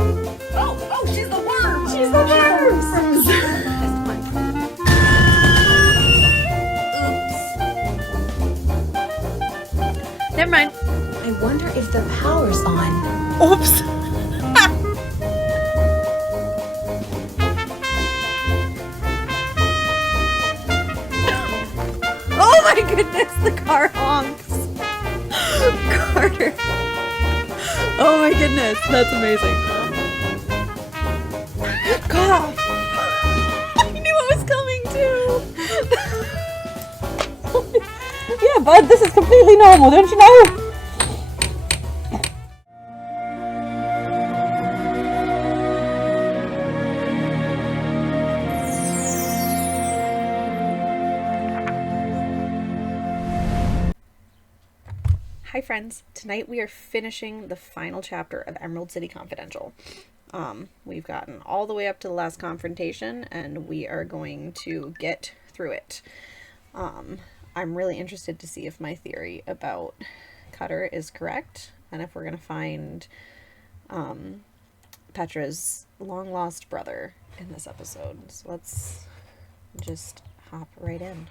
Oh, she's the worm! She's the worms! Oops. Never mind. I wonder if the power's on. Oops. Oh my goodness, the car honks. Carter. Oh my goodness, that's amazing. Cough. I knew it was coming too. Yeah, bud, this is completely normal, don't you know? Hi friends, tonight we are finishing the final chapter of Emerald City Confidential. We've gotten all the way up to the last confrontation and we are going to get through it. I'm really interested to see if my theory about Cutter is correct and if we're going to find Petra's long lost brother in this episode. So let's just hop right in.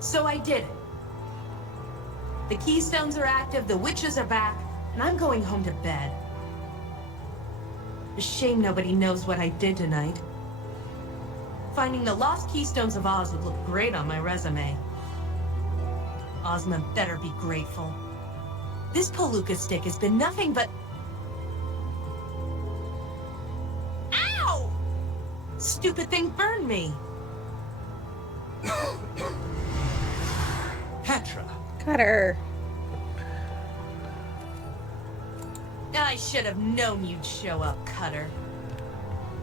So I did it. The keystones are active, the witches are back, and I'm going home to bed. A shame nobody knows what I did tonight. Finding the lost keystones of Oz would look great on my resume. Ozma better be grateful. This palooka stick has been nothing but... Ow! Stupid thing burned me. Petra. Cutter. I should have known you'd show up, Cutter.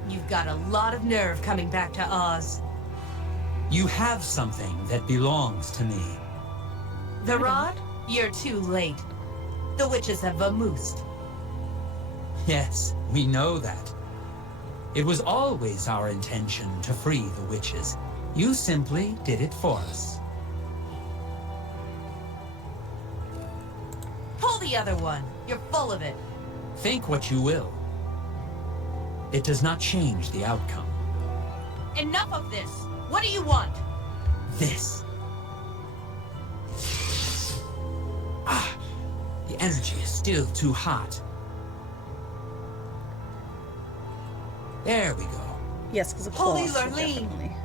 You've got a lot of nerve coming back to Oz. You have something that belongs to me. The rod? You're too late. The witches have vamoosed. Yes, we know that. It was always our intention to free the witches. You simply did it for us. Pull the other one. You're full of it. Think what you will. It does not change the outcome. Enough of this. What do you want? This. The energy is still too hot. There we go. Yes, because of Holy claws, Lurleen. definitely.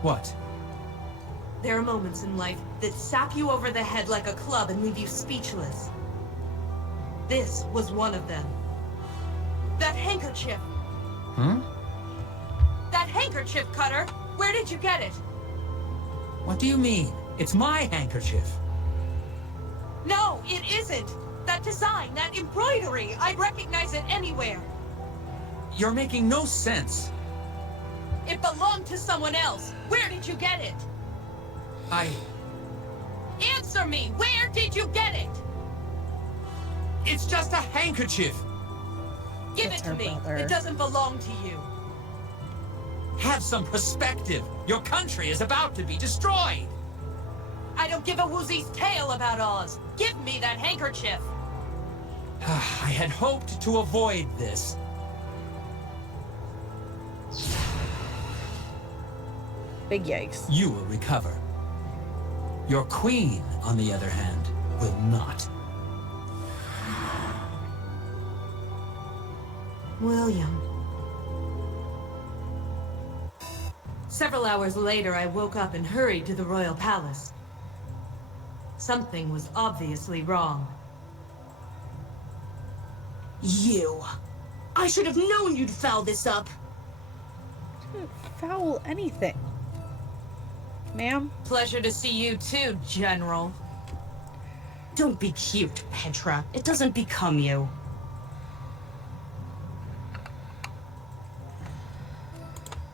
What? There are moments in life that sap you over the head like a club and leave you speechless. This was one of them. That handkerchief. That handkerchief, Cutter. Where did you get it? What do you mean? It's my handkerchief. No, it isn't. That design, that embroidery, I'd recognize it anywhere. You're making no sense. It belonged to someone else. Where did you get it? Answer me! Where did you get it? It's just a handkerchief. Give It's it to her me. brother. It doesn't belong to you. Have some perspective. Your country is about to be destroyed. I don't give a woozie's tail about Oz. Give me that handkerchief. I had hoped to avoid this. Big yikes. You will recover. Your queen, on the other hand, will not. William. Several hours later, I woke up and hurried to the royal palace. Something was obviously wrong. You. I should have known you'd foul this up. Didn't foul anything. Ma'am? Pleasure to see you too, General. Don't be cute, Petra. It doesn't become you.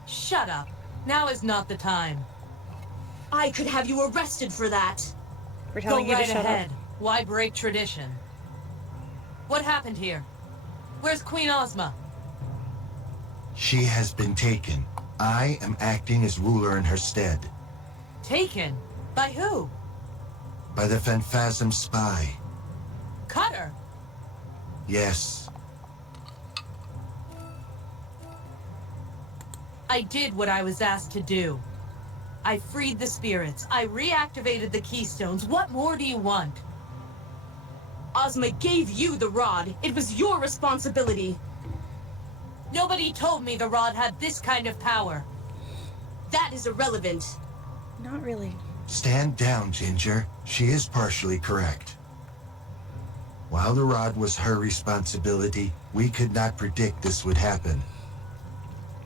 Shut up. Now is not the time. I could have you arrested for that. We're Go telling you to right shut ahead. up. Why break tradition? What happened here? Where's Queen Ozma? She has been taken. I am acting as ruler in her stead. Taken? By who? by the Phanphasm spy. Cutter! Yes. I did what I was asked to do. I freed the spirits. I reactivated the keystones. What more do you want? Ozma gave you the rod. It was your responsibility. Nobody told me the rod had this kind of power. That is irrelevant. Not really. Stand down, Ginger. She is partially correct. While the rod was her responsibility, we could not predict this would happen.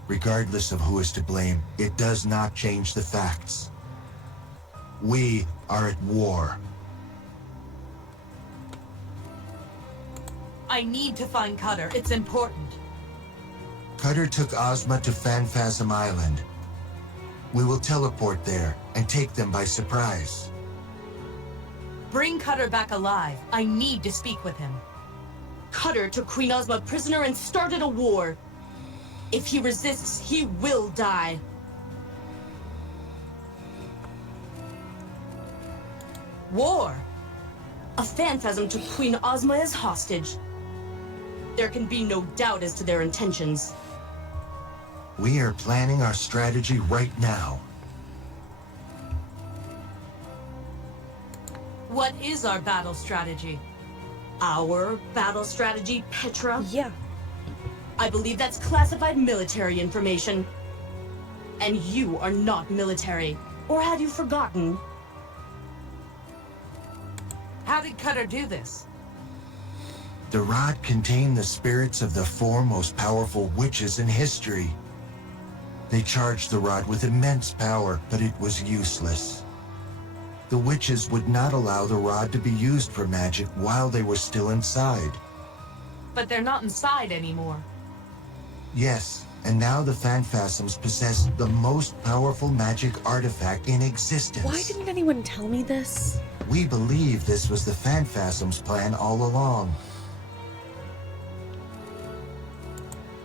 Regardless of who is to blame, it does not change the facts. We are at war. I need to find Cutter. It's important. Cutter took Ozma to Phanphasm Island. We will teleport there and take them by surprise. Bring Cutter back alive. I need to speak with him. Cutter took Queen Ozma prisoner and started a war. If he resists, he will die. War? A Phanphasm took Queen Ozma as hostage. There can be no doubt as to their intentions. We are planning our strategy right now. What is our battle strategy? Our battle strategy, Petra? Yeah. I believe that's classified military information. And you are not military. Or have you forgotten? How did Cutter do this? The rod contained the spirits of the 4 most powerful witches in history. They charged the rod with immense power, but it was useless. The witches would not allow the rod to be used for magic while they were still inside. But they're not inside anymore. Yes, and now the Phanphasms possess the most powerful magic artifact in existence. Why didn't anyone tell me this? We believe this was the Phanphasms' plan all along.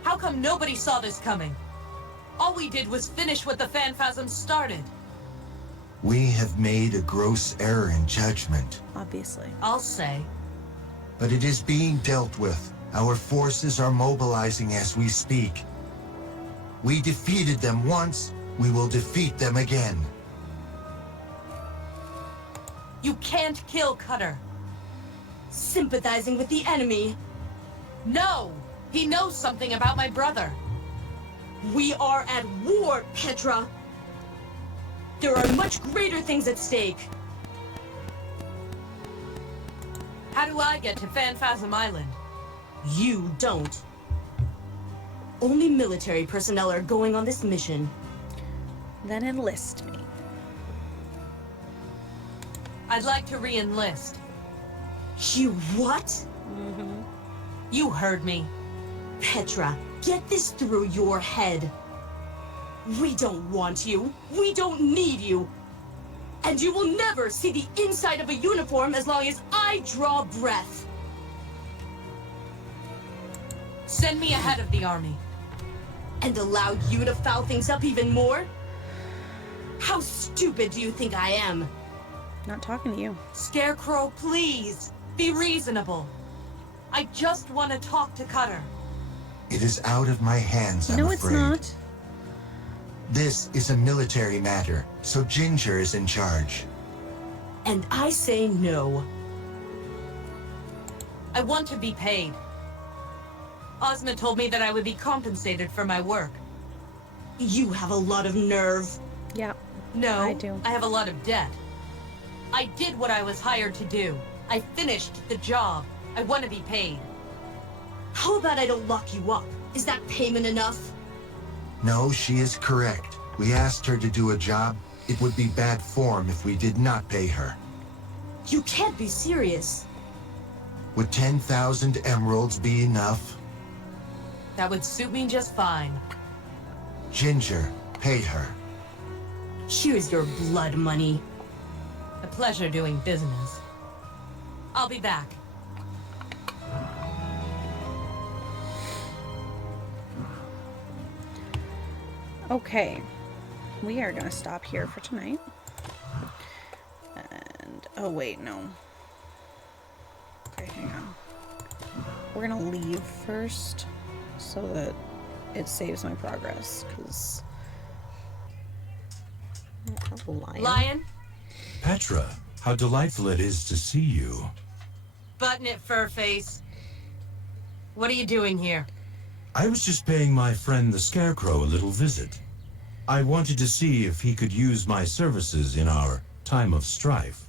How come nobody saw this coming? All we did was finish what the Phanphasm started. We have made a gross error in judgment, Obviously. I'll say. but it is being dealt with. Our forces are mobilizing as we speak. We defeated them once, we will defeat them again. You can't kill Cutter. Sympathizing with the enemy. No! He knows something about my brother. We are at war, Petra. There are much greater things at stake. How do I get to Phanphasm Island? You don't. Only military personnel are going on this mission. Then enlist me. I'd like to re-enlist. You what? Mm-hmm. You heard me. Petra, get this through your head. We don't want you. We don't need you. And you will never see the inside of a uniform as long as I draw breath. Send me ahead of the army. And allow you to foul things up even more? How stupid do you think I am? Not talking to you. Scarecrow, please. Be reasonable. I just want to talk to Cutter. It is out of my hands, I'm No, afraid. it's not. This is a military matter, so Ginger is in charge. And I say no. I want to be paid. Ozma told me that I would be compensated for my work. You have a lot of nerve. Yeah. No, I do. I have a lot of debt. I did what I was hired to do. I finished the job. I want to be paid. How about I don't lock you up? Is that payment enough? No, she is correct. We asked her to do a job. It would be bad form if we did not pay her. You can't be serious. Would 10,000 emeralds be enough? That would suit me just fine. Ginger, pay her. Here's your blood money. A pleasure doing business. I'll be back. Okay. We are going to stop here for tonight. And Oh, wait, no. Okay, hang on. We're gonna leave first so that it saves my progress, because... Lion? Petra, how delightful it is to see you. Button it, Furface. What are you doing here? I was just paying my friend the Scarecrow a little visit. I wanted to see if he could use my services in our time of strife.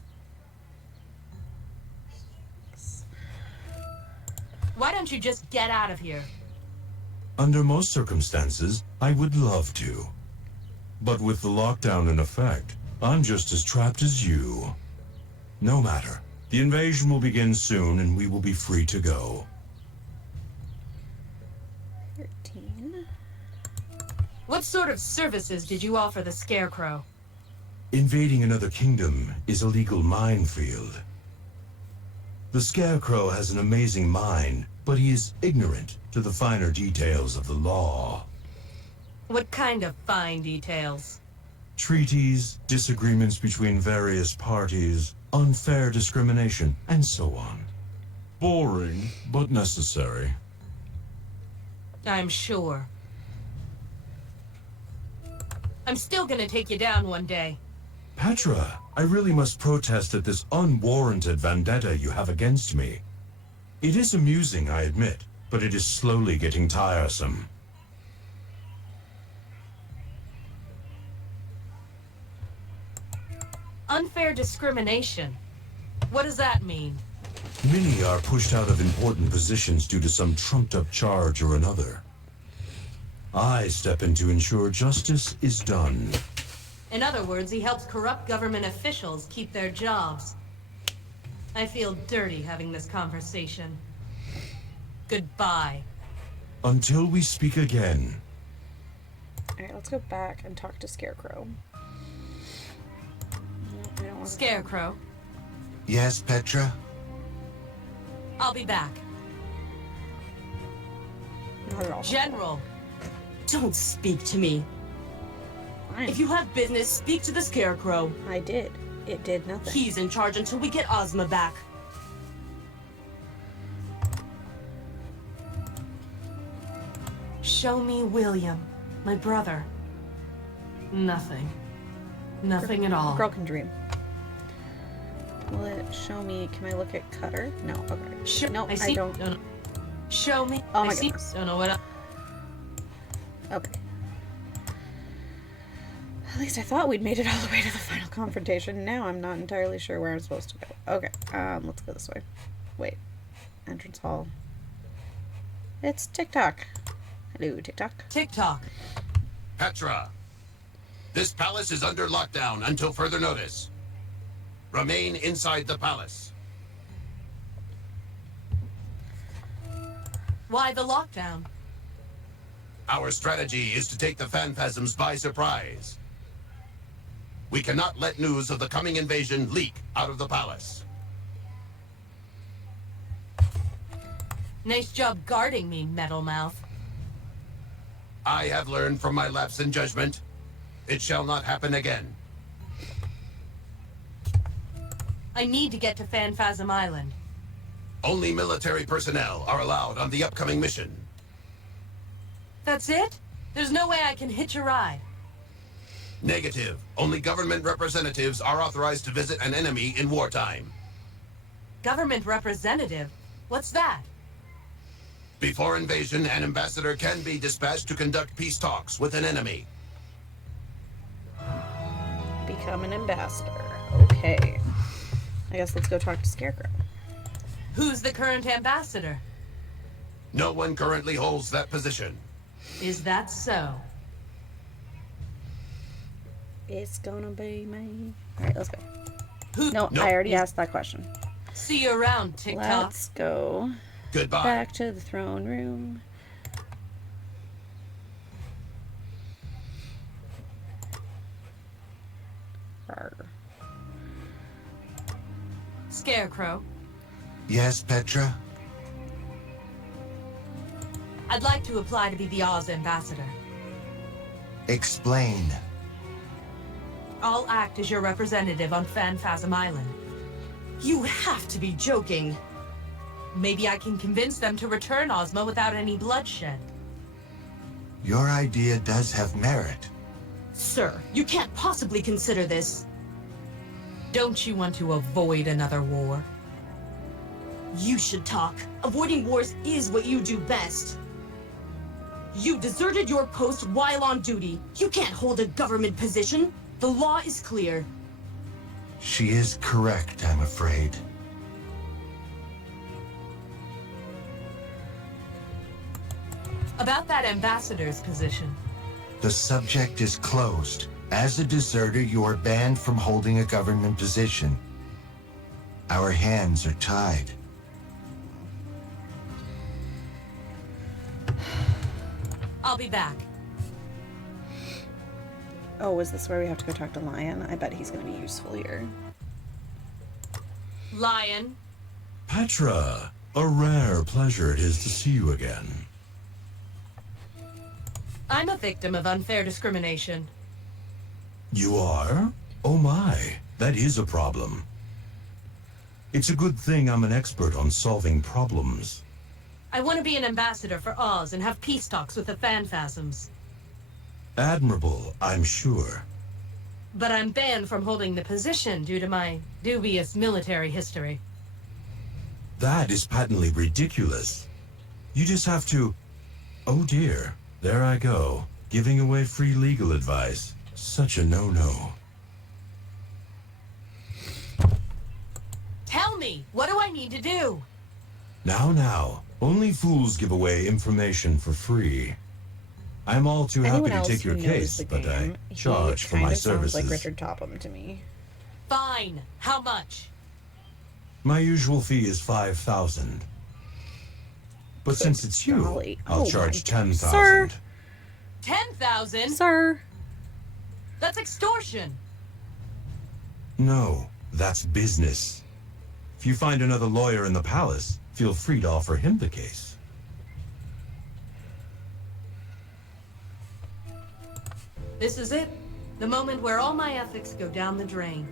Why don't you just get out of here? Under most circumstances, I would love to. But with the lockdown in effect, I'm just as trapped as you. No matter. The invasion will begin soon and we will be free to go. 13. What sort of services did you offer the Scarecrow? Invading another kingdom is a legal minefield. The Scarecrow has an amazing mind, but he is ignorant to the finer details of the law. What kind of fine details? Treaties, disagreements between various parties, unfair discrimination, and so on. Boring, but necessary. I'm sure. I'm still gonna take you down one day. Petra, I really must protest at this unwarranted vendetta you have against me. It is amusing, I admit, but it is slowly getting tiresome. Unfair discrimination. What does that mean? Many are pushed out of important positions due to some trumped-up charge or another. I step in to ensure justice is done. In other words, he helps corrupt government officials keep their jobs. I feel dirty having this conversation. Goodbye. Until we speak again. Alright, let's go back and talk to Scarecrow. No, I don't want to... Scarecrow, Yes, Petra? I'll be back. Not at all. General, don't speak to me. Fine. If you have business, speak to the Scarecrow. I did. It did nothing. He's in charge until we get Ozma back. Show me William, my brother. Nothing. Nothing at all. Girl can dream. Will it show me? Can I look at Cutter? No. Okay. No, I see. don't. No, no. Show me. Oh my I see. goodness. Don't know what. Okay. At least I thought we'd made it all the way to the final confrontation. Now I'm not entirely sure where I'm supposed to go. Okay. Let's go this way. Wait. Entrance hall. It's TikTok. Hello, TikTok. TikTok. Petra, this palace is under lockdown until further notice. Remain inside the palace. Why the lockdown? Our strategy is to take the phantasms by surprise. We cannot let news of the coming invasion leak out of the palace. Nice job guarding me, Metalmouth. I have learned from my lapse in judgment. It shall not happen again. I need to get to Phanphasm Island. Only military personnel are allowed on the upcoming mission. That's it? There's no way I can hitch a ride. Negative. Only government representatives are authorized to visit an enemy in wartime. Government representative? What's that? Before invasion, an ambassador can be dispatched to conduct peace talks with an enemy. Become an ambassador. Okay. I guess let's go talk to Scarecrow. Who's the current ambassador? No one currently holds that position. Is that so? It's gonna be me. Alright, let's go. Who? No, Nope. I already asked that question. See you around, TikTok. Let's go Goodbye. back to the throne room. Arr. Scarecrow, Yes, Petra? I'd like to apply to be the Oz ambassador. Explain. I'll act as your representative on Phanphasm Island. You have to be joking. Maybe I can convince them to return Ozma without any bloodshed. Your idea does have merit. Sir, you can't possibly consider this. Don't you want to avoid another war? You should talk. Avoiding wars is what you do best. You deserted your post while on duty. You can't hold a government position. The law is clear. She is correct, I'm afraid. About that ambassador's position. The subject is closed. As a deserter, you are banned from holding a government position. Our hands are tied. I'll be back. Oh, is this where we have to go talk to Lion? I bet he's going to be useful here. Lion. Petra, a rare pleasure it is to see you again. I'm a victim of unfair discrimination. You are? Oh my, that is a problem. It's a good thing I'm an expert on solving problems. I want to be an ambassador for Oz and have peace talks with the Phanphasms. Admirable, I'm sure. But I'm banned from holding the position due to my dubious military history. That is patently ridiculous. You just have to... Oh dear, there I go, giving away free legal advice. Such a no-no. Tell me, what do I need to do? Now, only fools give away information for free. I'm all too happy Anyone to else take who your knows case, the but game, I charge for my kind of services. sounds like Richard Topham to me. Fine. How much? My usual fee is 5,000. But since it's you, golly. I'll Oh charge my- 10,000. Sir. 10,000? Sir. That's extortion. No, that's business. If you find another lawyer in the palace, feel free to offer him the case. This is it. The moment where all my ethics go down the drain.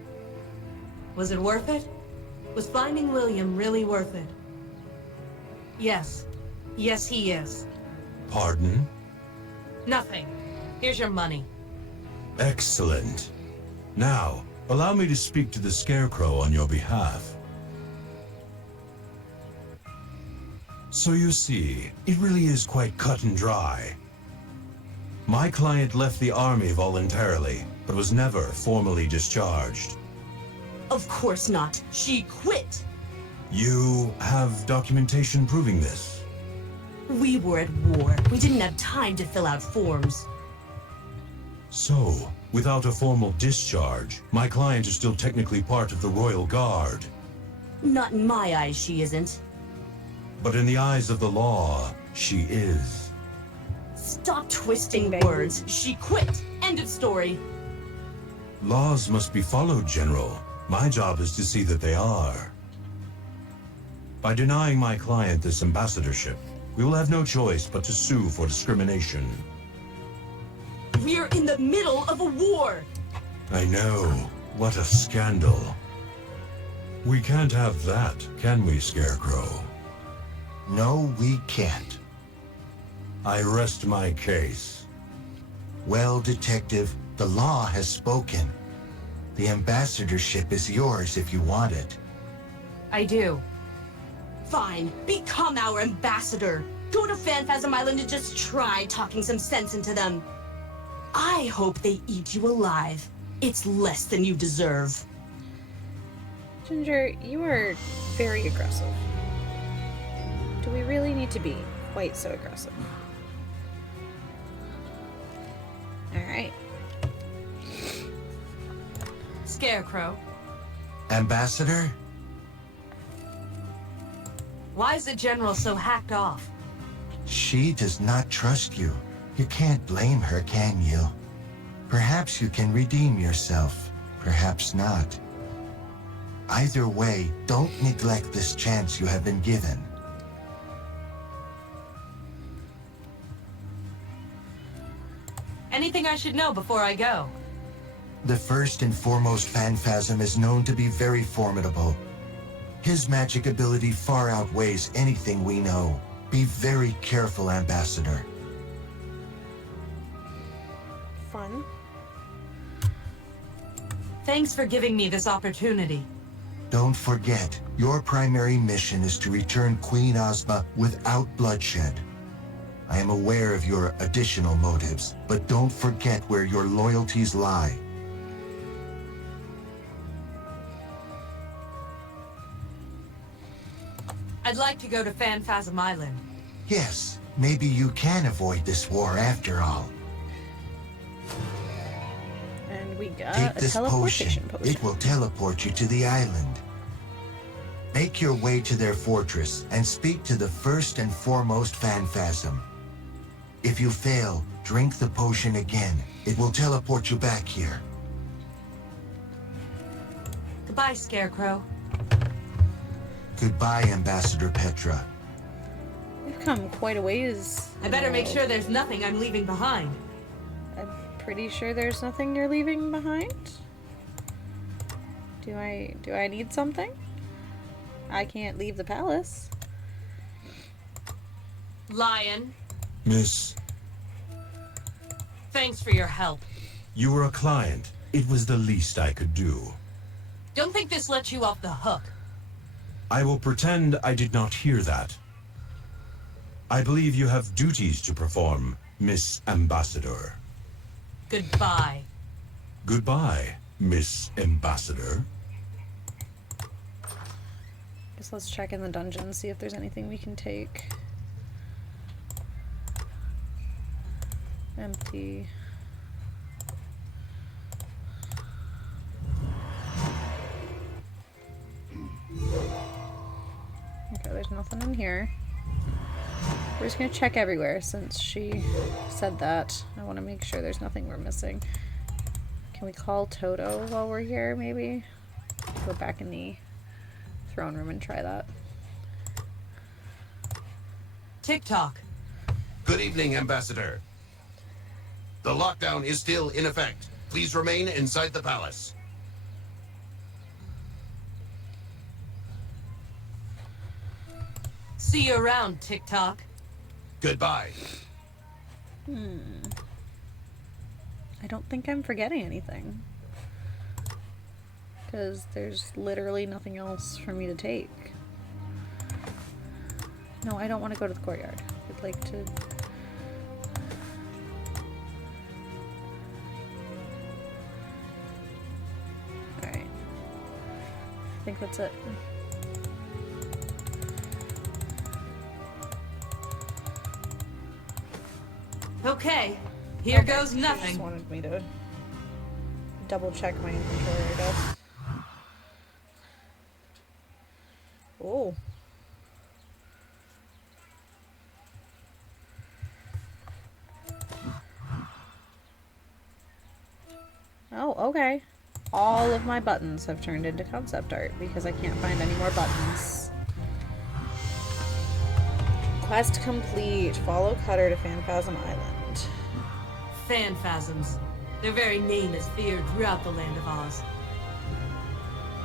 Was it worth it? Was finding William really worth it? Yes. Yes, he is. Pardon? Nothing. Here's your money. Excellent. Now, allow me to speak to the Scarecrow on your behalf. So you see, it really is quite cut and dry. My client left the army voluntarily, but was never formally discharged. Of course not. She quit. You have documentation proving this? We were at war. We didn't have time to fill out forms. So, without a formal discharge, my client is still technically part of the Royal Guard. Not in my eyes, she isn't. But in the eyes of the law, she is. Stop twisting Baby. words. She quit. End of story. Laws must be followed, General. My job is to see that they are. By denying my client this ambassadorship, we will have no choice but to sue for discrimination. We're in the middle of a war. I know. What a scandal. We can't have that, can we, Scarecrow? No, we can't. I rest my case. Well, Detective, the law has spoken. The ambassadorship is yours if you want it. I do. Fine. Become our ambassador. Go to Phanphasm Island and just try talking some sense into them. I hope they eat you alive. It's less than you deserve. Ginger, you are very aggressive. Do we really need to be quite so aggressive? Alright. Scarecrow. Ambassador? Why is the General so hacked off? She does not trust you. You can't blame her, can you? Perhaps you can redeem yourself. Perhaps not. Either way, don't neglect this chance you have been given. Anything I should know before I go? The first and foremost Phanphasm is known to be very formidable. His magic ability far outweighs anything we know. Be very careful, Ambassador. Fun. Thanks for giving me this opportunity. Don't forget, your primary mission is to return Queen Ozma without bloodshed. I am aware of your additional motives, but don't forget where your loyalties lie. I'd like to go to Phanphasm Island. Yes, maybe you can avoid this war after all. And we got Take a this teleportation potion. It will teleport you to the island. Make your way to their fortress and speak to the first and foremost Phanphasm. If you fail, drink the potion again. It will teleport you back here. Goodbye, Scarecrow. Goodbye, Ambassador Petra. We've come quite a ways. I better make sure there's nothing I'm leaving behind. I'm pretty sure there's nothing you're leaving behind. Do I need something? I can't leave the palace. Lion, Miss, thanks for your help. you were a client. It was the least I could do. Don't think this lets you off the hook. I will pretend I did not hear that. I believe you have duties to perform, Miss Ambassador. Goodbye. Goodbye, Miss Ambassador. Guess let's check in the dungeon, see if there's anything we can take. Empty. Okay, there's nothing in here. We're just gonna check everywhere since she said that. I want to make sure there's nothing we're missing. Can we call Toto while we're here, maybe? Go back in the throne room and try that. TikTok. Good evening, Ambassador. The lockdown is still in effect. Please remain inside the palace. See you around, TikTok. Goodbye. I don't think I'm forgetting anything. Because there's literally nothing else for me to take. No, I don't want to go to the courtyard. I'd like to... Alright. I think that's it. Okay, here Okay, goes she nothing. just wanted me to double check my inventory, I guess. Oh. Oh, okay. All of my buttons have turned into concept art because I can't find any more buttons. Quest complete. Follow Cutter to Phanphasm Island. Phanphasms. Their very name is feared throughout the land of Oz.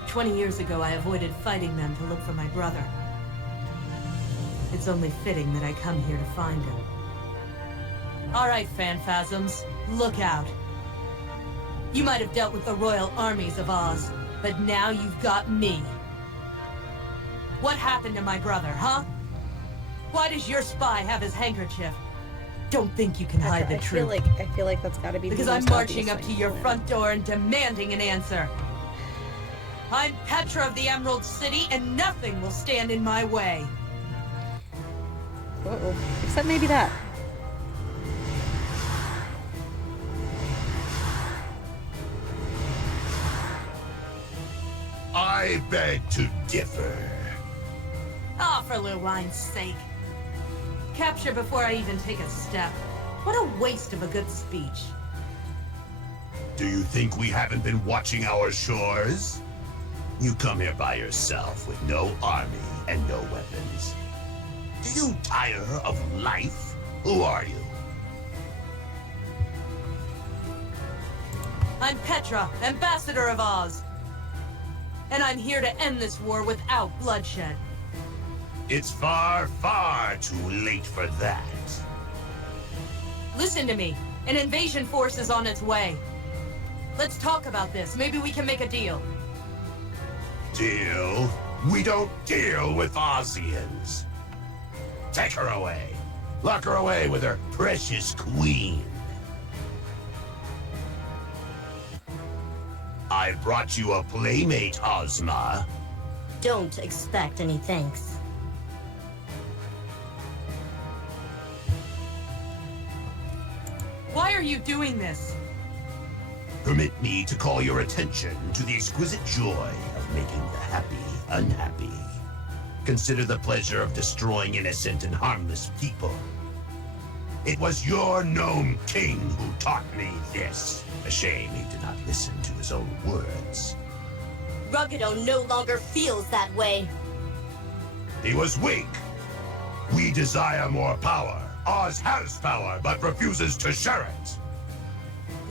20 years ago, I avoided fighting them to look for my brother. It's only fitting that I come here to find him. All right, Phanphasms, look out. You might have dealt with the royal armies of Oz, but now you've got me. What happened to my brother, huh? Why does your spy have his handkerchief? Don't think you can hide the truth. I feel like that's gotta be the Because I'm most marching obvious up to thing your to win. front door and demanding an answer. I'm Petra of the Emerald City, and nothing will stand in my way. Uh-oh. Except maybe that. I beg to differ. Ah, for Lurwine's sake. Capture before I even take a step. What a waste of a good speech. Do you think we haven't been watching our shores? You come here by yourself with no army and no weapons. Do you tire of life? Who are you? I'm Petra, Ambassador of Oz. And I'm here to end this war without bloodshed. It's far, far too late for that. Listen to me. An invasion force is on its way. Let's talk about this. Maybe we can make a deal. Deal? We don't deal with Ozians. Take her away. Lock her away with her precious queen. I brought you a playmate, Ozma. Don't expect any thanks. Why are you doing this? Permit me to call your attention to the exquisite joy of making the happy unhappy. Consider the pleasure of destroying innocent and harmless people. It was your gnome king who taught me this. A shame he did not listen to his own words. Rugido no longer feels that way. He was weak. We desire more power. Oz has power, but refuses to share it.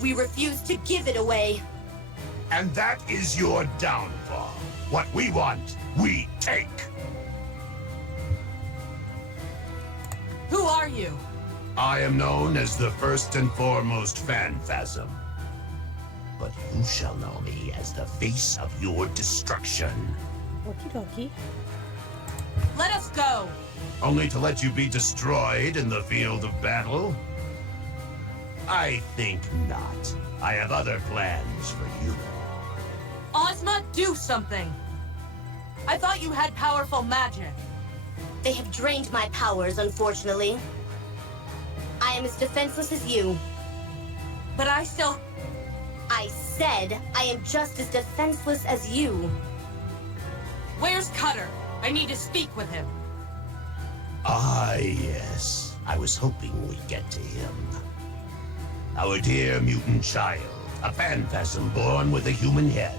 We refuse to give it away. And that is your downfall. What we want, we take. Who are you? I am known as the first and foremost Phanphasm. But you shall know me as the face of your destruction. Okie dokie. Let us go. Only to let you be destroyed in the field of battle? I think not. I have other plans for you. Ozma, do something. I thought you had powerful magic. They have drained my powers, unfortunately. I am as defenseless as you. But I still... I said I am just as defenseless as you. Where's Cutter? I need to speak with him. Ah, yes. I was hoping we'd get to him. Our dear mutant child, a phantasm born with a human head.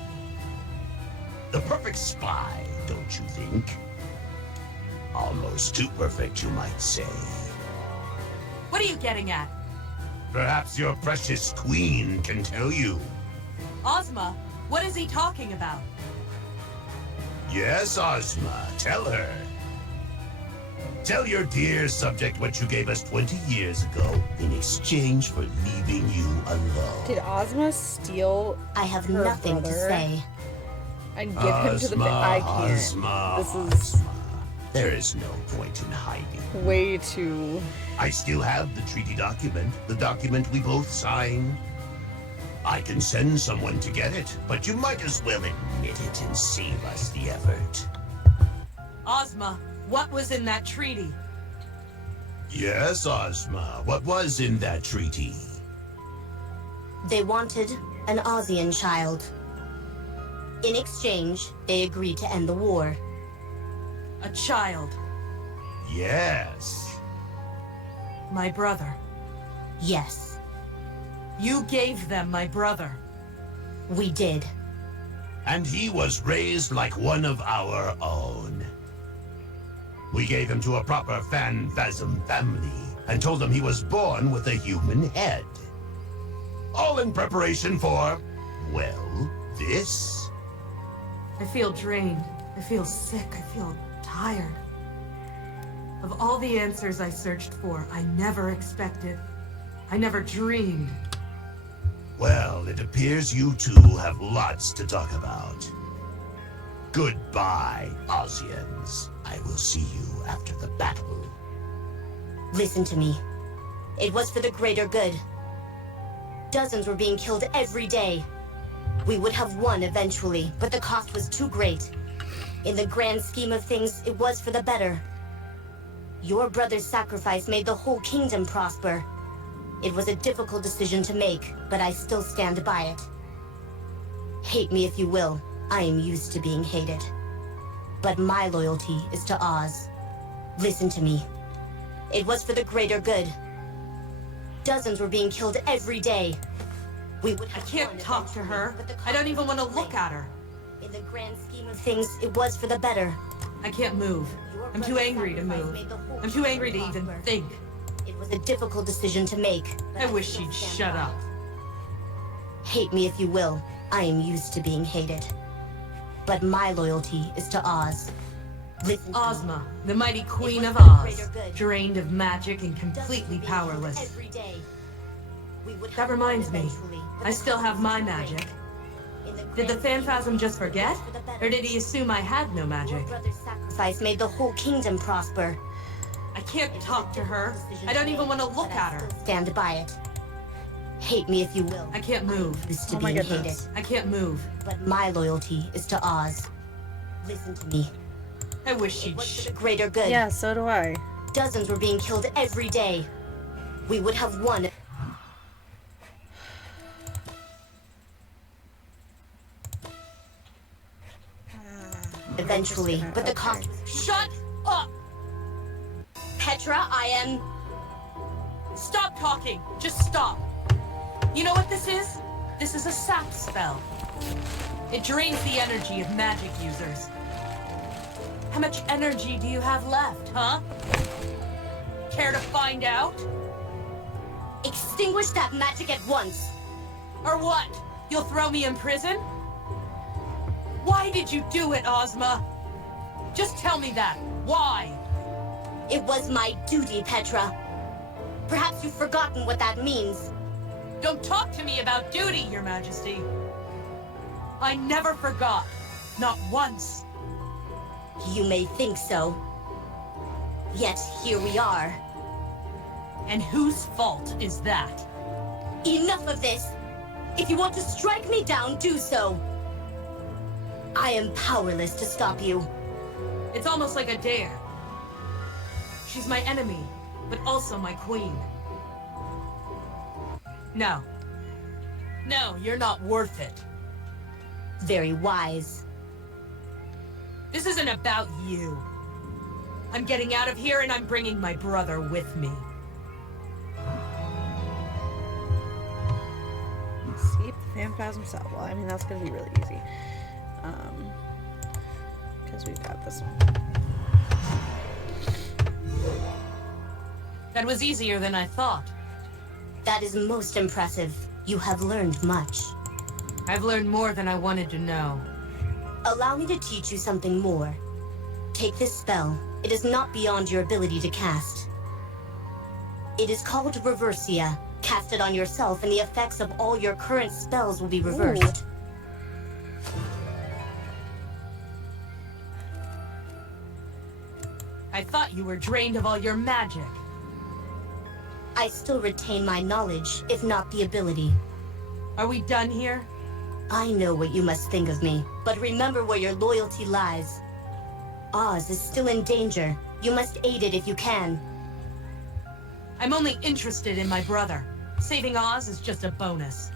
The perfect spy, don't you think? Almost too perfect, you might say. What are you getting at? Perhaps your precious queen can tell you. Ozma, what is he talking about? Yes, Ozma, tell her. Tell your dear subject what you gave us 20 years ago in exchange for leaving you alone. Did Ozma steal I have her nothing to brother say. and give him to the I can't. Ozma, This is Ozma. There is no point in hiding. way too... I still have the treaty document, the document we both signed. I can send someone to get it, but you might as well admit it and save us the effort. Ozma, what was in that treaty? Yes, Ozma, what was in that treaty? They wanted an Ozian child. In exchange, they agreed to end the war. A child. Yes. My brother. Yes, You gave them my brother. we did. And he was raised like one of our own. We gave him to a proper Phanphasm family and told him he was born with a human head. All in preparation for, well, this. I feel drained. I feel sick. I feel tired. Of all the answers I searched for, I never expected. I never dreamed. Well, it appears you two have lots to talk about. Goodbye, Ozians. I will see you after the battle. Listen to me. It was for the greater good. Dozens were being killed every day. We would have won eventually, but the cost was too great. In the grand scheme of things, it was for the better. Your brother's sacrifice made the whole kingdom prosper. It was a difficult decision to make, but I still stand by it. Hate me if you will. I am used to being hated. But my loyalty is to Oz. Listen to me. It was for the greater good. Dozens were being killed every day. We would I have can't won talk to eventually, her. but the I don't cost even was want to too look great. at her. In the grand scheme of things, it was for the better. I can't move. Your I'm too brother's angry to sacrifice move. made the whole I'm too angry to kingdom even prosper. think. It was a difficult decision to make. but I wish still she'd stand shut by up. it. Hate me if you will. I am used to being hated. But my loyalty is to Oz. Listen to me. Ozma, the mighty queen was of for the Oz, greater good. drained of magic and Dozens completely were being killed powerless. every day. We would That have reminds won me, eventually, but I the still have my consequences magic. were great. In the Did the grand Phanphasm just scheme, it forget? was for the better. Or did he assume I had no magic? Your brother's sacrifice made the whole kingdom prosper. I can't It was talk a to her. difficult decision I don't to even make, want to look but I at her. still stand by it. Hate me if you will. I can't move. Used to Oh my being goodness. hated. I can't move. But my loyalty is to Oz. Listen to me. I wish It she'd was for the greater good. Yeah, so do I. Dozens were being killed every day. We would have won. Eventually, but the cost was... Shut up! Petra, I am... Stop talking! Just stop! You know what this is? This is a sap spell. It drains the energy of magic users. How much energy do you have left, huh? Care to find out? Extinguish that magic at once. Or what? You'll throw me in prison? Why did you do it, Ozma? Just tell me that. Why? It was my duty, Petra. Perhaps you've forgotten what that means. Don't talk to me about duty, Your Majesty. I never forgot. Not once. You may think so. Yet, here we are. And whose fault is that? Enough of this! If you want to strike me down, do so. I am powerless to stop you. It's almost like a dare. She's my enemy, but also my queen. No. No, you're not worth it. Very wise. This isn't about you. I'm getting out of here and I'm bringing my brother with me. Escape the Phanphasm cell. Well, I mean, that's gonna be really easy. Because we've got this one. That was easier than I thought. That is most impressive. You have learned much. I've learned more than I wanted to know. Allow me to teach you something more. Take this spell. It is not beyond your ability to cast. It is called Reversia. Cast it on yourself and the effects of all your current spells will be reversed. I thought you were drained of all your magic. I still retain my knowledge, if not the ability. Are we done here? I know what you must think of me, but remember where your loyalty lies. Oz is still in danger. You must aid it if you can. I'm only interested in my brother. Saving Oz is just a bonus.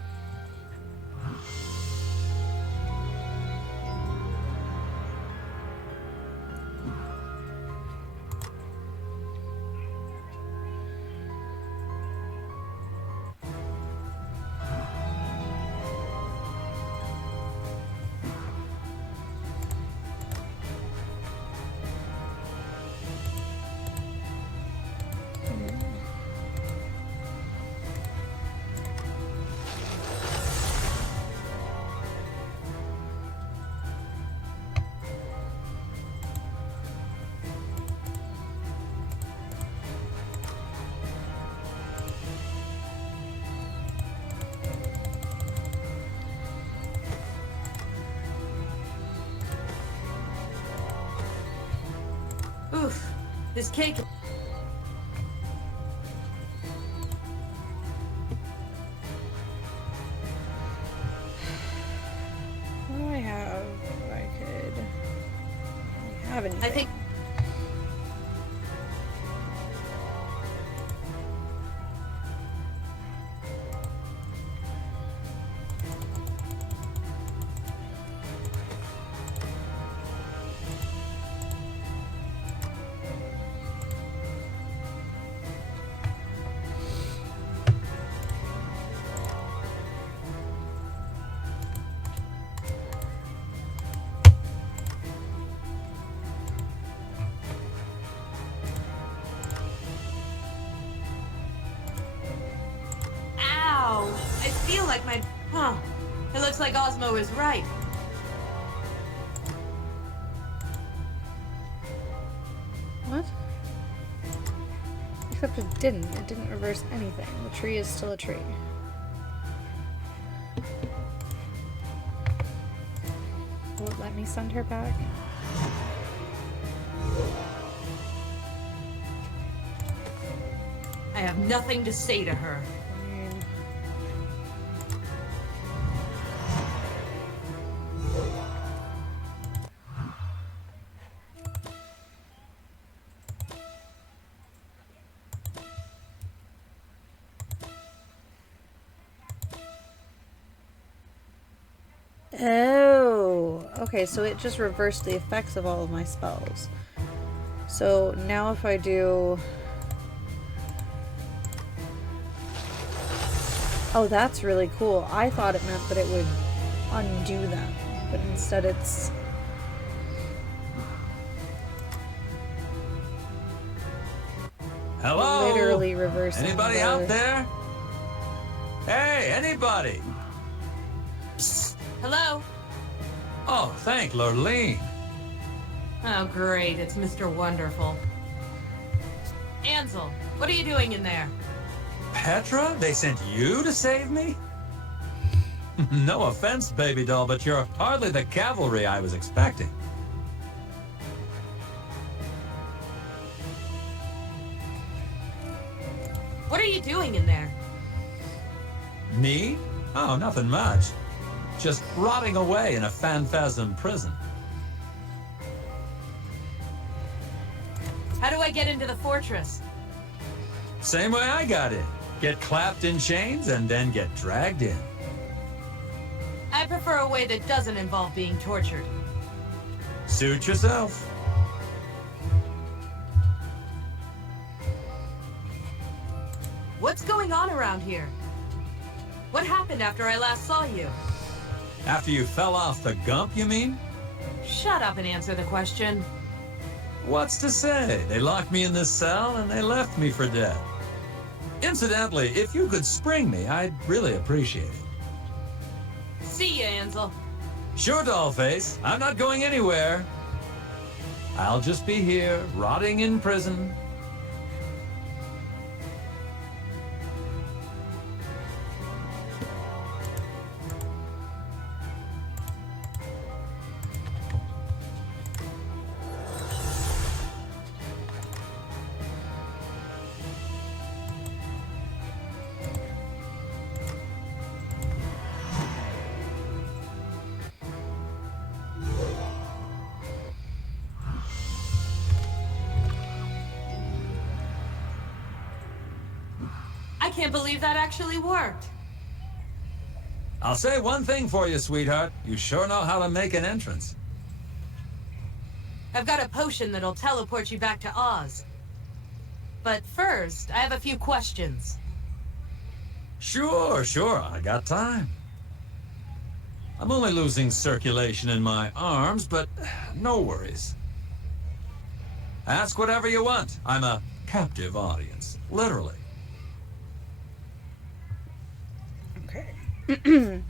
Oof, this cake... What do I have? I could... I don't have anything. I think... Ow! I feel like my... Huh. It looks like Osmo is right. Except it didn't. It didn't reverse anything. The tree is still a tree. Will it let me send her back? I have nothing to say to her. Fine. Oh, okay, so it just reversed the effects of all of my spells. So now if I do... Oh, that's really cool. I thought it meant that it would undo them, but instead it's... Hello? literally reversing Anybody the... out there? Hey, anybody? Hello? Oh, thank Lurleen. Oh, great. It's Mr. Wonderful. Ansel, what are you doing in there? Petra? They sent you to save me? No offense, baby doll, but you're hardly the cavalry I was expecting. What are you doing in there? Me? Oh, nothing much. Just rotting away in a phantasm prison. How do I get into the fortress? Same way I got in. Get clapped in chains and then get dragged in. I prefer a way that doesn't involve being tortured. Suit yourself. What's going on around here? What happened after I last saw you? After you fell off the gump, you mean? Shut up and answer the question. What's to say? They locked me in this cell and they left me for dead. Incidentally, if you could spring me, I'd really appreciate it. See ya, Ansel. Sure, Dollface. I'm not going anywhere. I'll just be here, rotting in prison. I can't believe that actually worked. I'll say one thing for you, sweetheart. You sure know how to make an entrance. I've got a potion that'll teleport you back to Oz. But first, I have a few questions. Sure, I got time. I'm only losing circulation in my arms, but no worries. Ask whatever you want. I'm a captive audience, literally. Okay.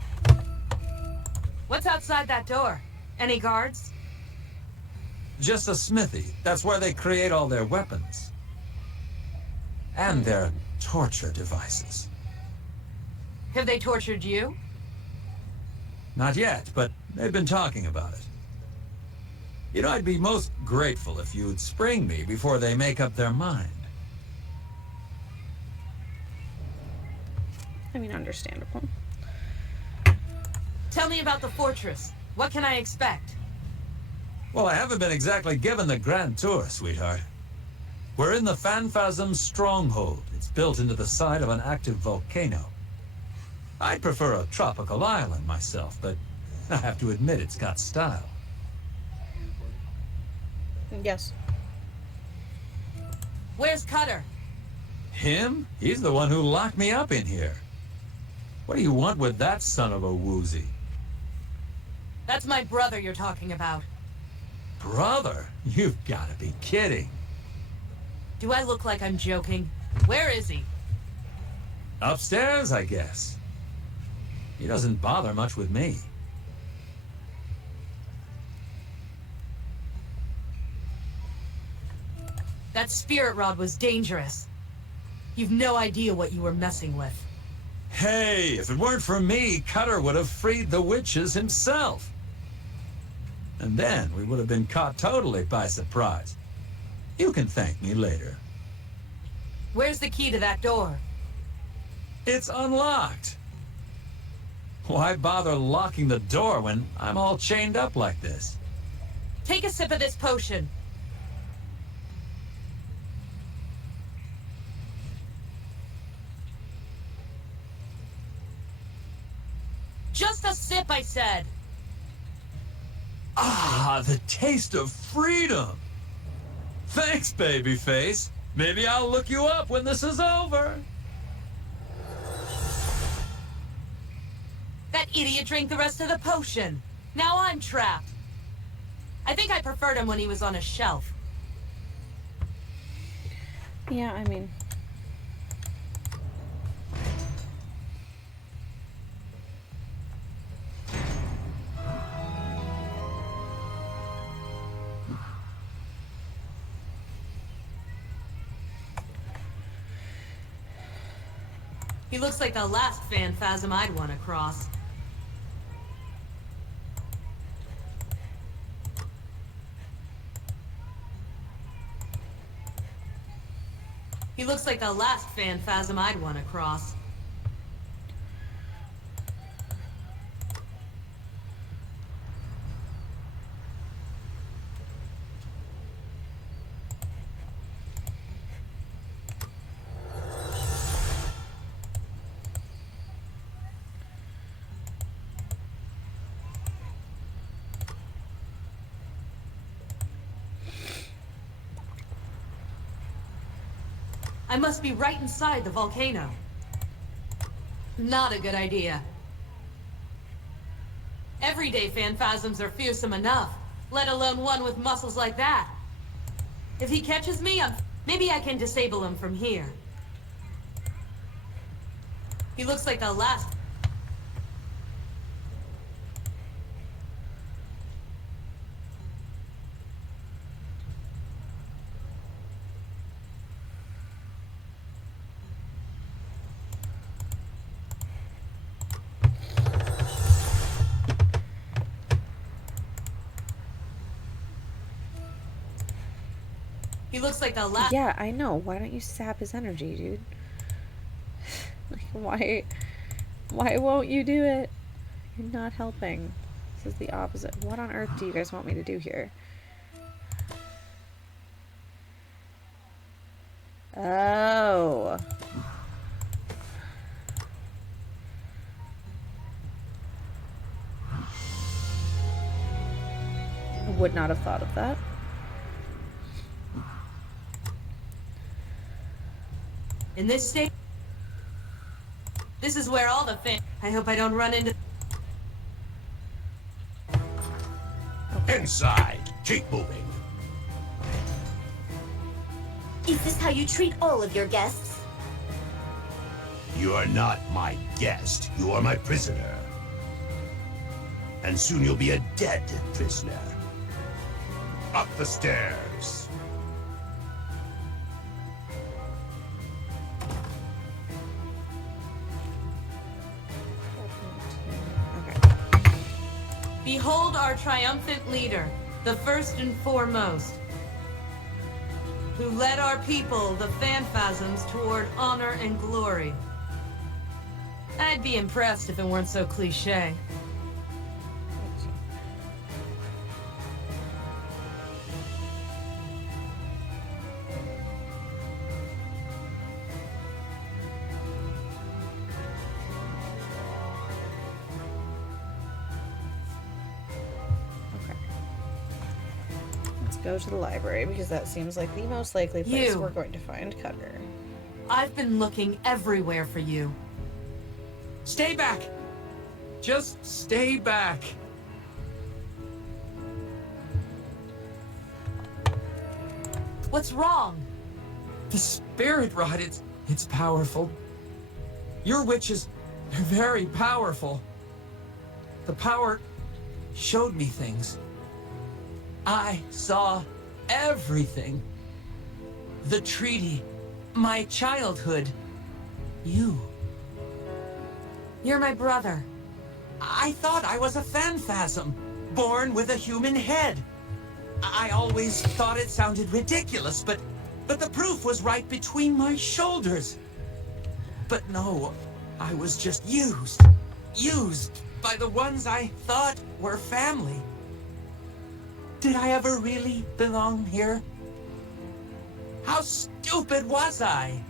What's outside that door? Any guards? Just a smithy. That's where they create all their weapons. And their torture devices. Have they tortured you? Not yet, but they've been talking about it. You know, I'd be most grateful if you'd spring me before they make up their mind. I mean, understandable. Tell me about the fortress. What can I expect? Well, I haven't been exactly given the grand tour, sweetheart. We're in the Phanphasm Stronghold. It's built into the side of an active volcano. I'd prefer a tropical island myself, but I have to admit it's got style. Yes. Where's Cutter? Him? He's the one who locked me up in here. What do you want with that son of a woozy? That's my brother you're talking about. Brother? You've got to be kidding. Do I look like I'm joking? Where is he? Upstairs, I guess. He doesn't bother much with me. That spirit rod was dangerous. You've no idea what you were messing with. Hey, if it weren't for me, Cutter would have freed the witches himself. And then we would have been caught totally by surprise. You can thank me later. Where's the key to that door? It's unlocked. Why bother locking the door when I'm all chained up like this? Take a sip of this potion. Just a sip, I said. Ah, the taste of freedom. Thanks, babyface. Maybe I'll look you up when this is over. That idiot drank the rest of the potion. Now I'm trapped. I think I preferred him when he was on a shelf. Yeah, I mean... He looks like the last phantasm I'd want to cross. He looks like the last phantasm I'd want to cross. I must be right inside the volcano. Not a good idea. Everyday phantasms are fearsome enough, let alone one with muscles like that. If he catches me, maybe I can disable him from here. He looks like the last... He looks like the last... Yeah, I know. Why don't you sap his energy, dude? Like, why won't you do it? You're not helping. This is the opposite. What on earth do you guys want me to do here? Oh. Would not have thought of that. In this state, this is where all the I hope I don't run into... Inside. Keep moving. Is this how you treat all of your guests? You are not my guest. You are my prisoner. And soon you'll be a dead prisoner. Up the stairs. Behold our triumphant leader, the first and foremost, who led our people, the phantasms, toward honor and glory. I'd be impressed if it weren't so cliché. Go to the library because that seems like the most likely place we're going to find Cutter. I've been looking everywhere for you. Stay back! Just stay back. What's wrong? The spirit rod, it's powerful. Your witches, they're very powerful. The power showed me things. I saw everything. The treaty, my childhood. You. You're my brother. I thought I was a phantasm, born with a human head. I always thought it sounded ridiculous, but the proof was right between my shoulders. But no, I was just used by the ones I thought were family. Did I ever really belong here? How stupid was I?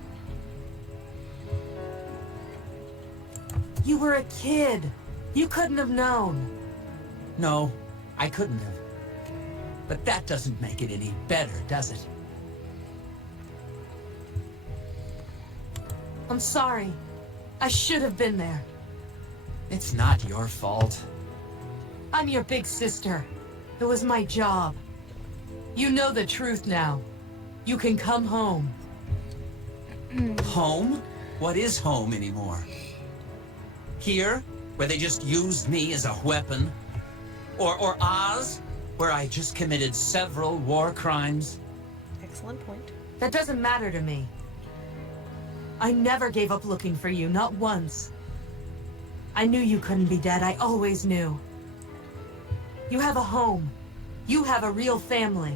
You were a kid. You couldn't have known. No, I couldn't have. But that doesn't make it any better, does it? I'm sorry. I should have been there. It's not your fault. I'm your big sister. It was my job. You know the truth now. You can come home. Home? What is home anymore? Here, where they just used me as a weapon? Or Oz, where I just committed several war crimes? Excellent point. That doesn't matter to me. I never gave up looking for you, not once. I knew you couldn't be dead. I always knew. You have a home. You have a real family.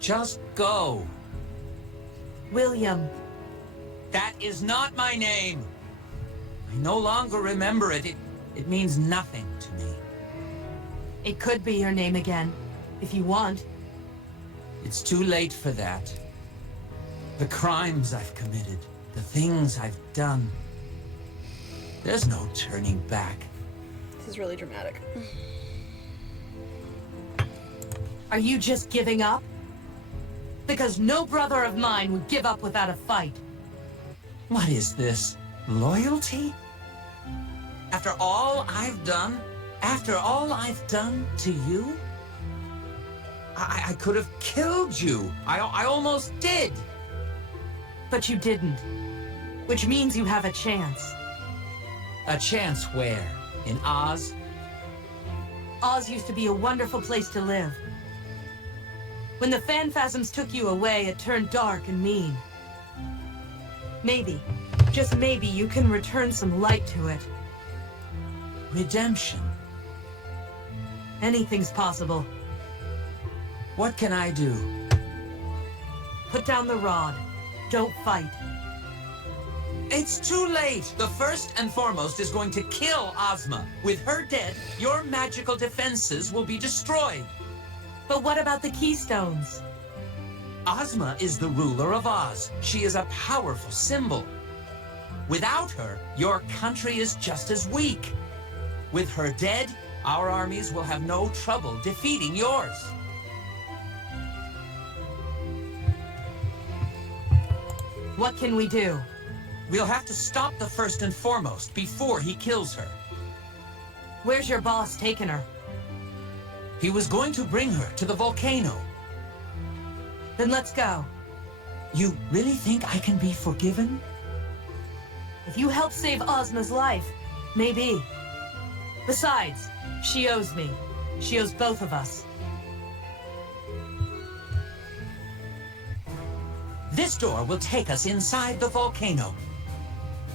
Just go. William. That is not my name. I no longer remember it. It means nothing to me. It could be your name again, if you want. It's too late for that. The crimes I've committed, the things I've done. There's no turning back. This is really dramatic. Are you just giving up? Because no brother of mine would give up without a fight. What is this? Loyalty? After all I've done? After all I've done to you? I could have killed you. I almost did. But you didn't. Which means you have a chance. A chance where? In Oz? Oz used to be a wonderful place to live. When the Phantasms took you away, it turned dark and mean. Maybe, just maybe, you can return some light to it. Redemption. Anything's possible. What can I do? Put down the rod. Don't fight. It's too late! The first and foremost is going to kill Ozma. With her dead, your magical defenses will be destroyed. But what about the Keystones? Ozma is the ruler of Oz. She is a powerful symbol. Without her, your country is just as weak. With her dead, our armies will have no trouble defeating yours. What can we do? We'll have to stop the first and foremost before he kills her. Where's your boss taking her? He was going to bring her to the volcano. Then let's go. You really think I can be forgiven? If you help save Ozma's life, maybe. Besides, she owes me. She owes both of us. This door will take us inside the volcano.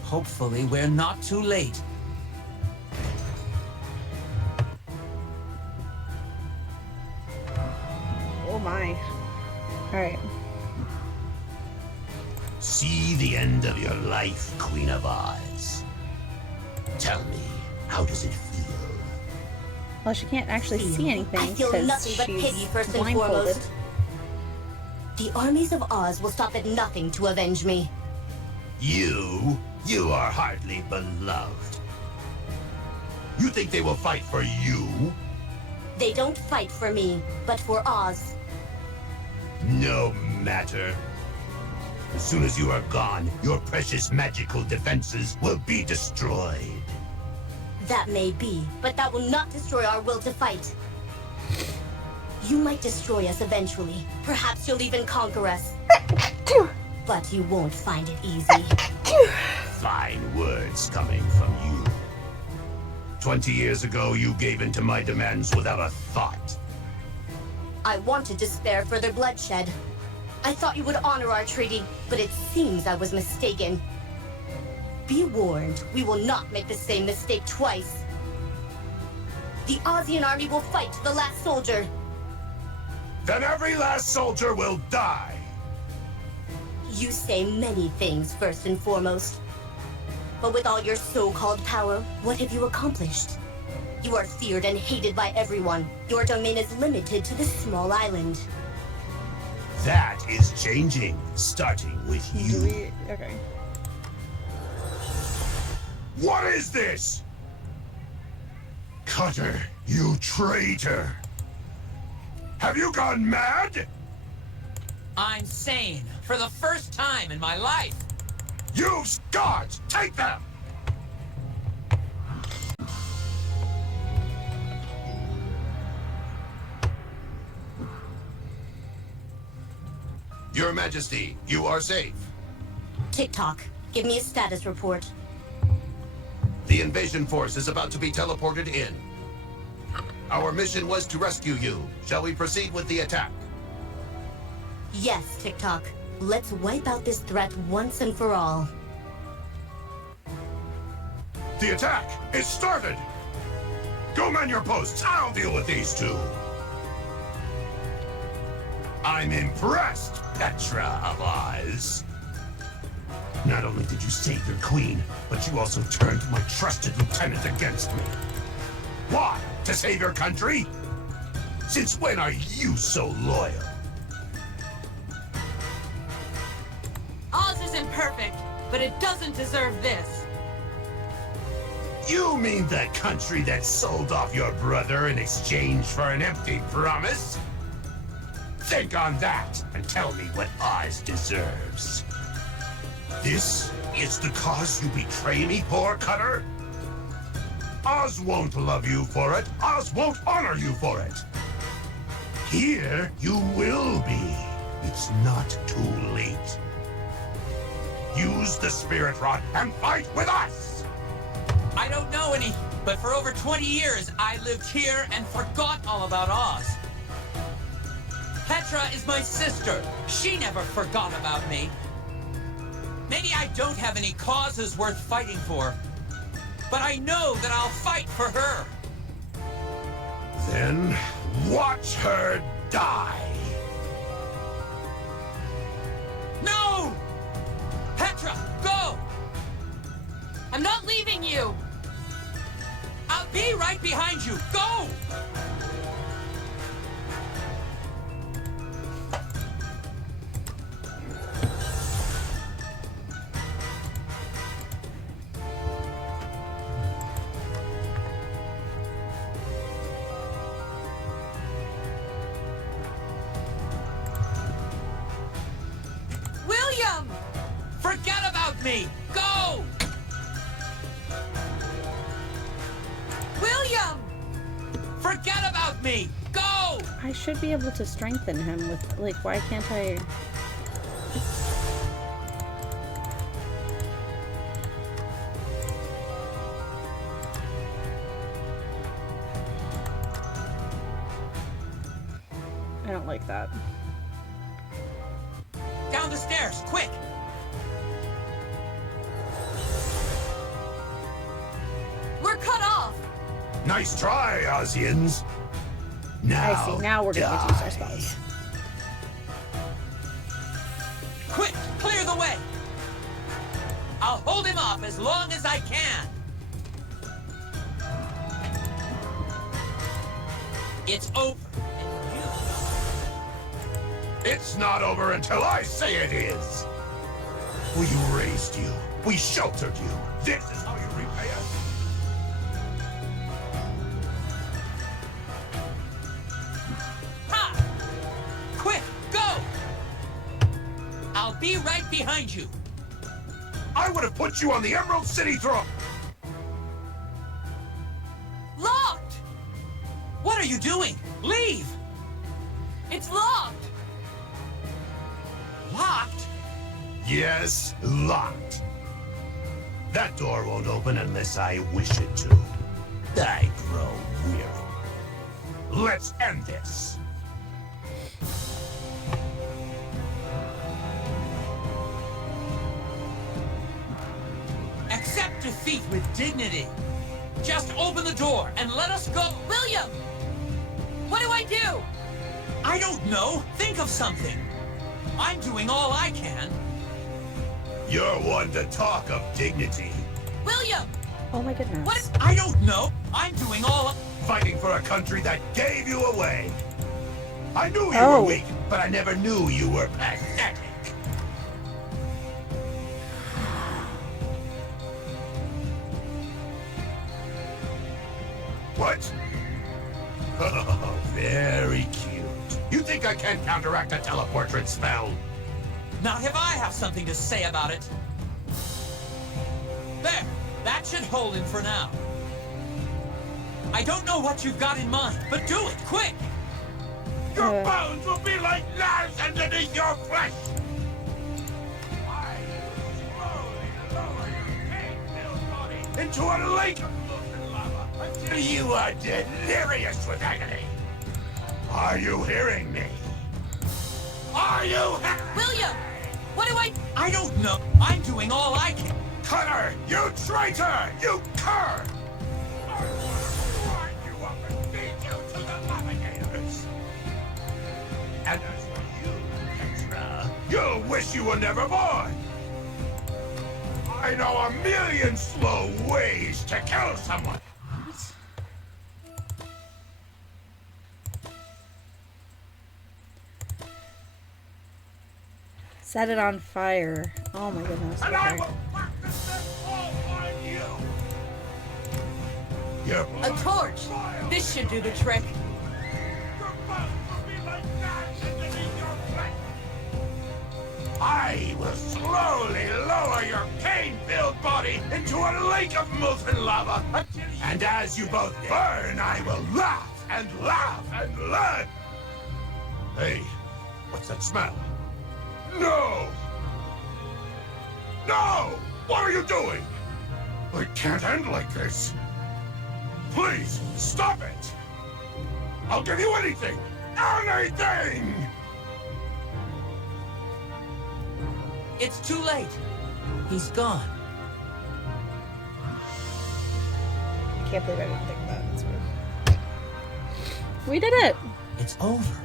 Hopefully, we're not too late. Oh my. Alright. See the end of your life, Queen of Oz. Tell me, how does it feel? Well, she can't actually see anything I feel because nothing but pity she's first and blindfolded. foremost. The armies of Oz will stop at nothing to avenge me. You are hardly beloved. You think they will fight for you? They don't fight for me, but for Oz. No matter. As soon as you are gone, your precious magical defenses will be destroyed. That may be, but that will not destroy our will to fight. You might destroy us eventually. Perhaps you'll even conquer us. But you won't find it easy. Fine words coming from you. 20 years ago, you gave in to my demands without a thought. I wanted to spare further bloodshed. I thought you would honor our treaty, but it seems I was mistaken. Be warned, we will not make the same mistake twice. The Ozian army will fight to the last soldier. Then every last soldier will die. You say many things, first and foremost. But with all your so-called power, what have you accomplished? You are feared and hated by everyone. Your domain is limited to this small island. That is changing, starting with you. Okay. What is this? Cutter, you traitor! Have you gone mad? I'm sane for the first time in my life. Use guards! Take them! Your Majesty, you are safe. TikTok, give me a status report. The invasion force is about to be teleported in. Our mission was to rescue you. Shall we proceed with the attack? Yes, TikTok. Let's wipe out this threat once and for all. The attack is started! Go man your posts, I'll deal with these two. I'm impressed, Petra of Oz. Not only did you save your queen, but you also turned my trusted lieutenant against me. Why? To save your country? Since when are you so loyal? Oz isn't perfect, but it doesn't deserve this. You mean the country that sold off your brother in exchange for an empty promise? Think on that and tell me what Oz deserves. This is the cause you betray me, poor Cutter? Oz won't love you for it. Oz won't honor you for it. Here, you will be. It's not too late. Use the Spirit Rod and fight with us! I don't know any, but for over 20 years, I lived here and forgot all about Oz. Petra is my sister. She never forgot about me. Maybe I don't have any causes worth fighting for, but I know that I'll fight for her. Then watch her die. No! Petra, go! I'm not leaving you! I'll be right behind you. Go! William! Forget about me. Go! William! Forget about me. Go! I should be able to strengthen him with, like, why can't I? I don't like that. Down the stairs, quick! We're cut off! Nice try, Ozians. Now, I see. Now we're going to use our spells. Quick, clear the way! I'll hold him off as long as I can. It's over. It's not over until I say it is. We raised you. We sheltered you. This is how you repay us. Ha! Quick, go! I'll be right behind you. I would have put you on the Emerald City throne. Locked! What are you doing? Leave! It's locked! Locked? Yes, locked. That door won't open unless I wish it to. I grow weary. Let's end this. defeat with dignity. Just open the door and let us go. William! What do I do? I don't know. Think of something. I'm doing all I can. You're one to talk of dignity. William! Oh my goodness. What? I don't know. I'm doing all... Fighting for a country that gave you away. I knew you Oh. were weak, but I never knew you were pathetic. What? Oh, very cute. You think I can't counteract a teleportrait spell? Not if I have something to say about it. There. That should hold him for now. I don't know what you've got in mind, but do it, quick! Your bones will be like knives underneath your flesh! I will slowly lower your pain-filled body into a lake of molten lava until you are delirious with agony. Are you hearing me? Are you William! What do I... I don't know. I'm doing all I can. Cutter! You traitor! You cur! I will grind you up and feed you to the navigators! And as for you, Petra, you'll wish you were never born! I know a million slow ways to kill someone! Set it on fire. Oh my goodness. And I Okay. will practice this all on you! Your A blood torch! boils This should do the in trick. Your bones will be like knives underneath your flesh. I will slowly lower your pain-filled body into a lake of molten lava. And as you both burn, I will laugh and learn. Hey, what's that smell? No! No! What are you doing? I can't end like this. Please, stop it! I'll give you anything! Anything! It's too late. He's gone. I can't believe I didn't think of that. That's weird. We did it! It's over.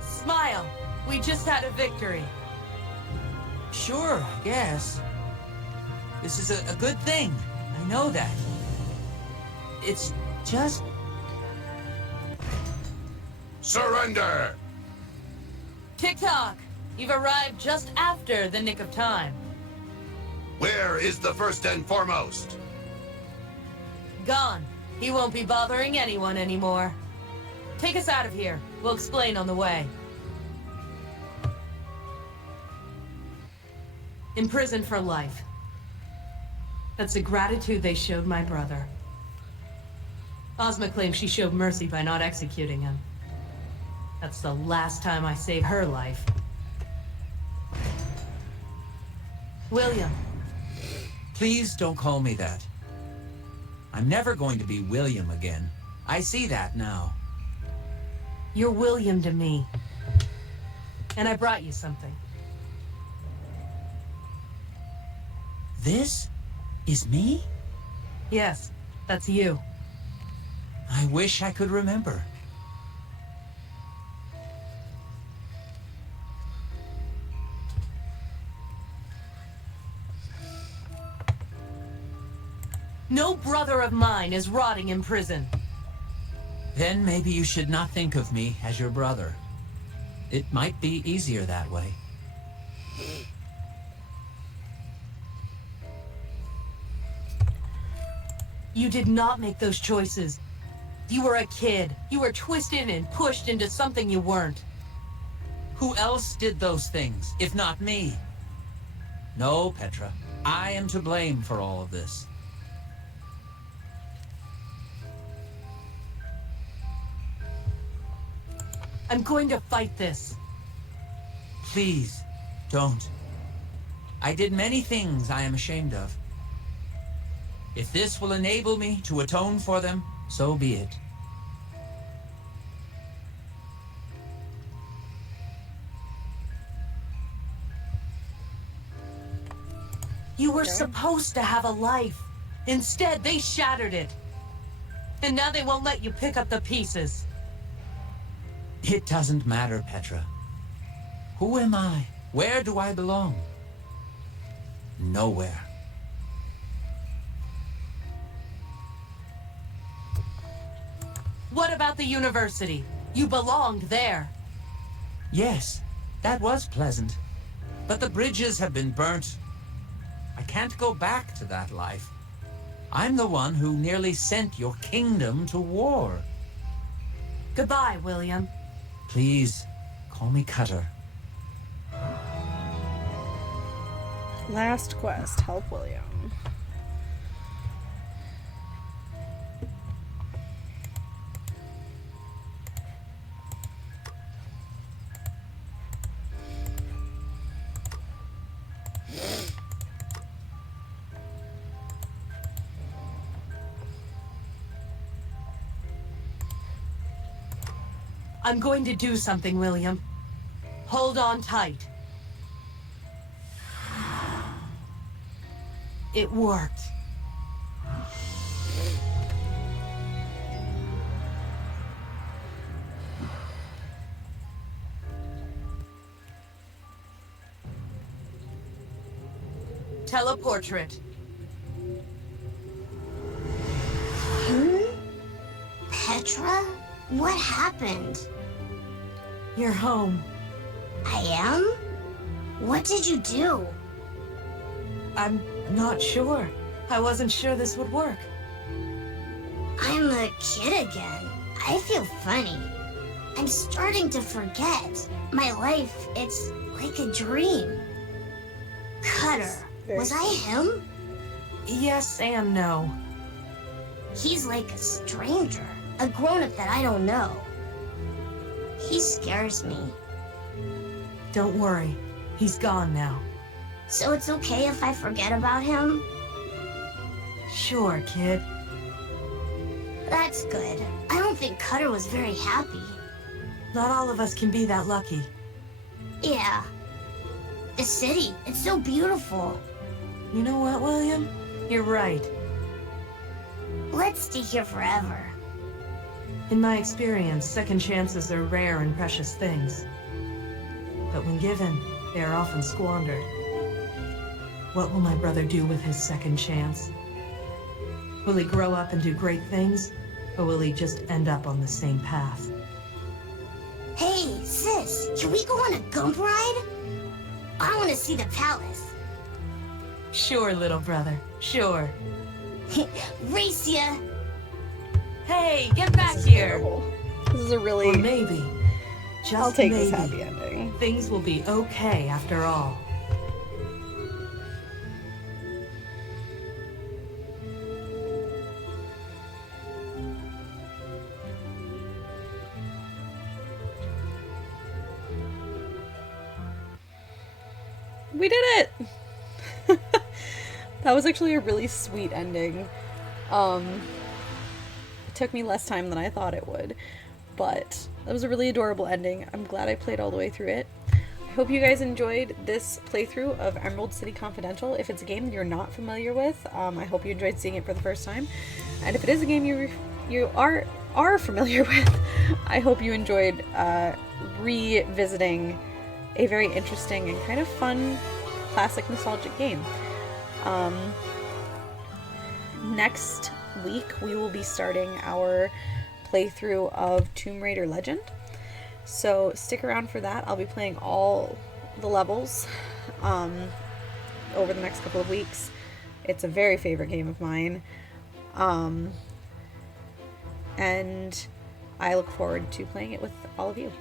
Smile! We just had a victory. Sure, I guess. This is a good thing. I know that. It's just... Surrender! Tick-tock! You've arrived just after the nick of time. Where is the first and foremost? Gone. He won't be bothering anyone anymore. Take us out of here. We'll explain on the way. Imprisoned for life. That's the gratitude they showed my brother. Ozma claims she showed mercy by not executing him. That's the last time I saved her life. William. Please don't call me that. I'm never going to be William again. I see that now. You're William to me. And I brought you something. This is me? Yes, that's you. I wish I could remember. No brother of mine is rotting in prison. Then maybe you should not think of me as your brother. It might be easier that way. You did not make those choices. You were a kid. You were twisted and pushed into something you weren't. Who else did those things, if not me? No, Petra. I am to blame for all of this. I'm going to fight this. Please, don't. I did many things I am ashamed of. If this will enable me to atone for them, so be it. You were supposed to have a life. Instead, they shattered it. And now they won't let you pick up the pieces. It doesn't matter, Petra. Who am I? Where do I belong? Nowhere. What about the university? You belonged there. Yes, that was pleasant. But the bridges have been burnt. I can't go back to that life. I'm the one who nearly sent your kingdom to war. Goodbye, William. Please, call me Cutter. Last quest, help William. I'm going to do something, William. Hold on tight. It worked. Teleportrait. Petra? What happened? You're home. I am? What did you do? I'm not sure. I wasn't sure this would work. I'm a kid again. I feel funny. I'm starting to forget. My life, it's like a dream. Cutter. Was I him? Yes and no. He's like a stranger. A grown-up that I don't know. He scares me. Don't worry. He's gone now. So it's okay if I forget about him? Sure, kid. That's good. I don't think Cutter was very happy. Not all of us can be that lucky. Yeah. The city, it's so beautiful. You know what, William? You're right. Let's stay here forever. In my experience, second chances are rare and precious things. But when given, they are often squandered. What will my brother do with his second chance? Will he grow up and do great things? Or will he just end up on the same path? Hey, sis, can we go on a gump ride? I want to see the palace. Sure, little brother. Sure. Race ya! Hey, get back here! Terrible. This is a really... Or maybe, just I'll take maybe, this happy ending. things will be okay after all. We did it! That was actually a really sweet ending. It took me less time than I thought it would, but it was a really adorable ending. I'm glad I played all the way through it. I hope you guys enjoyed this playthrough of Emerald City Confidential. If it's a game you're not familiar with, I hope you enjoyed seeing it for the first time. And if it is a game you are familiar with, I hope you enjoyed revisiting a very interesting and kind of fun classic nostalgic game. Next week we will be starting our playthrough of Tomb Raider Legend, so stick around for that. I'll be playing all the levels over the next couple of weeks. It's a very favorite game of mine, and I look forward to playing it with all of you.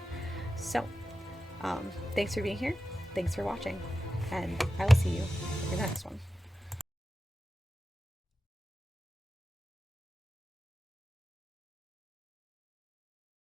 So thanks for being here, thanks for watching, and I will see you in the next one.